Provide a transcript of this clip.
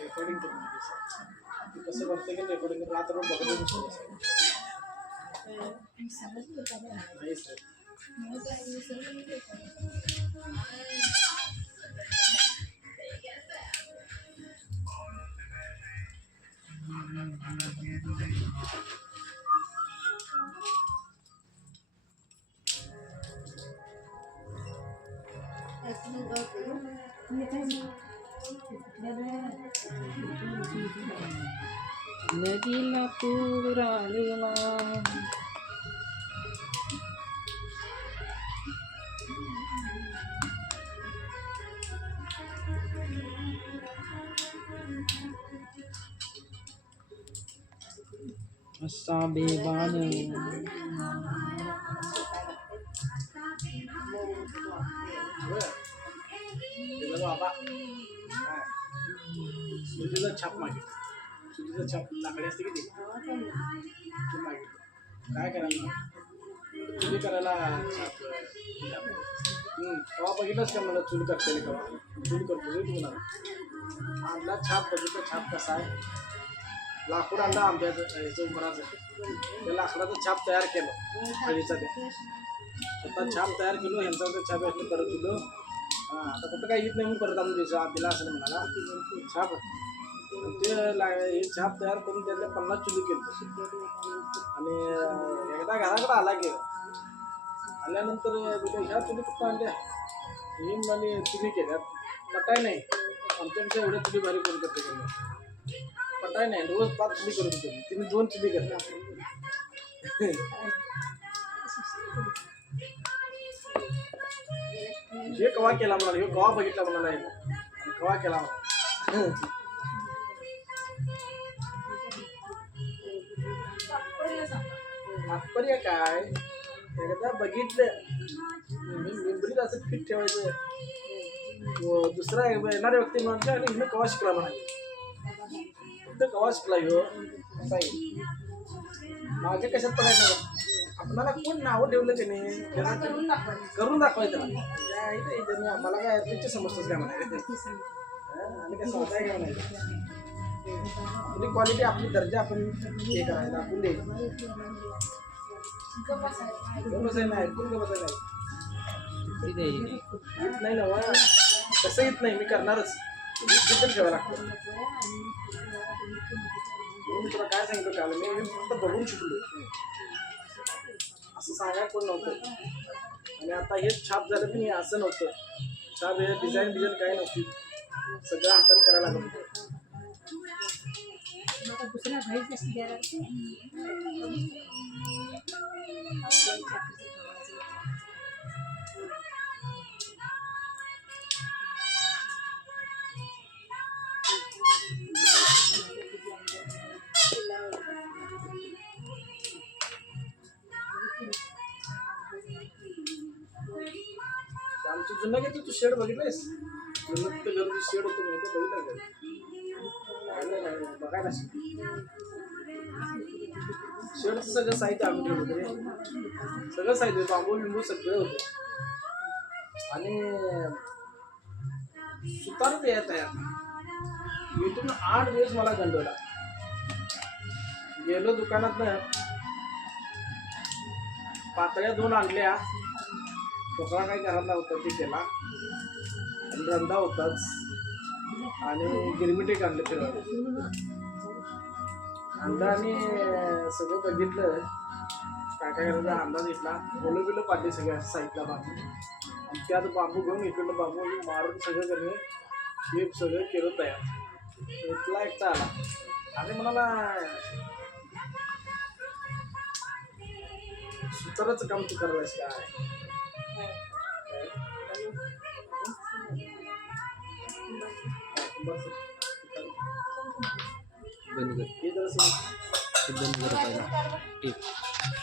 Recording करून कसं करते की रेकॉर्डिंग रात्र बघत नाही सर. नदीला पूर आलेला. असा बेबान बाबा सुजीचा छाप मागितला. सुजीचा छाप लाकडी असते किती मागितलं. काय करायला चुली करायला छाप कवा बघितलंच का मला चूल करते कवा चूल करतो तुम्हाला आणला छाप बघितला. छाप कसा आहे लाकूड आणला आंब्याचं ह्याचं उमराचं त्या लाकडाचा छाप तयार केलं हळीचा त्या स्वतः छाप तयार केलो. ह्यांचा छाप यातलं परत दिलो. आता कुठं काही येत नाही म्हणून परत आणून द्यायचं दिला असं म्हणाला छाप ते हे छाप तयार करून त्यातल्या 50 चुली केलं. आणि एकदा घराकडे आला की आल्यानंतर ह्या चुली कुठं आणल्या हे म्हणजे चुली केल्यात पटाय नाही. आमच्यापेक्षा एवढ्या चुली भारी करून करते पटाय नाही. रोज 5 चुली करून देते तिने 2 चुली करतात. हे कवा केला म्हणाला. हे कवा बघितला म्हणाला कवा केला तात्पर्य काय एकदा बघितलं मेमरीत असं फिट ठेवायचं. दुसरा येणाऱ्या व्यक्ती म्हणते आणि हिनं कवा शिकला म्हणाले कुठं कवा शिकला ह्यो माझ्या कशात पडायचं. आपल्याला कोण नावं ठेवलं की नाही करून दाखवायचं त्याला. मला काय तुमची समजतच काय म्हणायचं आणि काय समजाय काय म्हणायचं. आपली क्वालिटी आपली दर्जा आपण हे करायचं आपण द्यायचं. बसायला नाही ऐकून का बसायला येत नाही ना वा कसं येत नाही. मी करणारच जिद्द ठेवायला लागतं. मी तुला काय सांगितलं काल मी फक्त बघून शिकलो असं सांगायला कोण नव्हतं. आणि आता हे छाप झालं की नाही असं नव्हतं. छाप हे डिझाईन काय नव्हती सगळं हाताने करायला लागत होतं. दुसऱ्या भाई आमचं जुनं काय तू शेड बघितलंयस. जुनं तिथं घरची शेड होतं माहिती बघितलं का बघायला शेडचं सगळं साहित्य आम्ही ठेवलं होतं. सगळं साहित्य बांबू बिंबू सगळं होतं. आणि सुतारच येत आहे. इथून 8 दिवस मला गंडवला. गेलो दुकानात ना पातळ्या 2 आणल्या. टोकळा काही घरातला होता ते केला आणि रंधा होताच आणि गिरमिटे काढले फिरवायला अंडा आणि सगळं बघितलं. काय काय करायचं अंदाज घेतला. बोलो बिलो पाडली सगळ्या साईडला बांबू आणि त्यात बांबू घेऊन इकडलं बांबू मारून सगळं करून शेप सगळं केलं तयार. इथला एकटा आला आणि म्हणाला सुताराचं काम तू करायलास काय. बंद कर. बंद कर.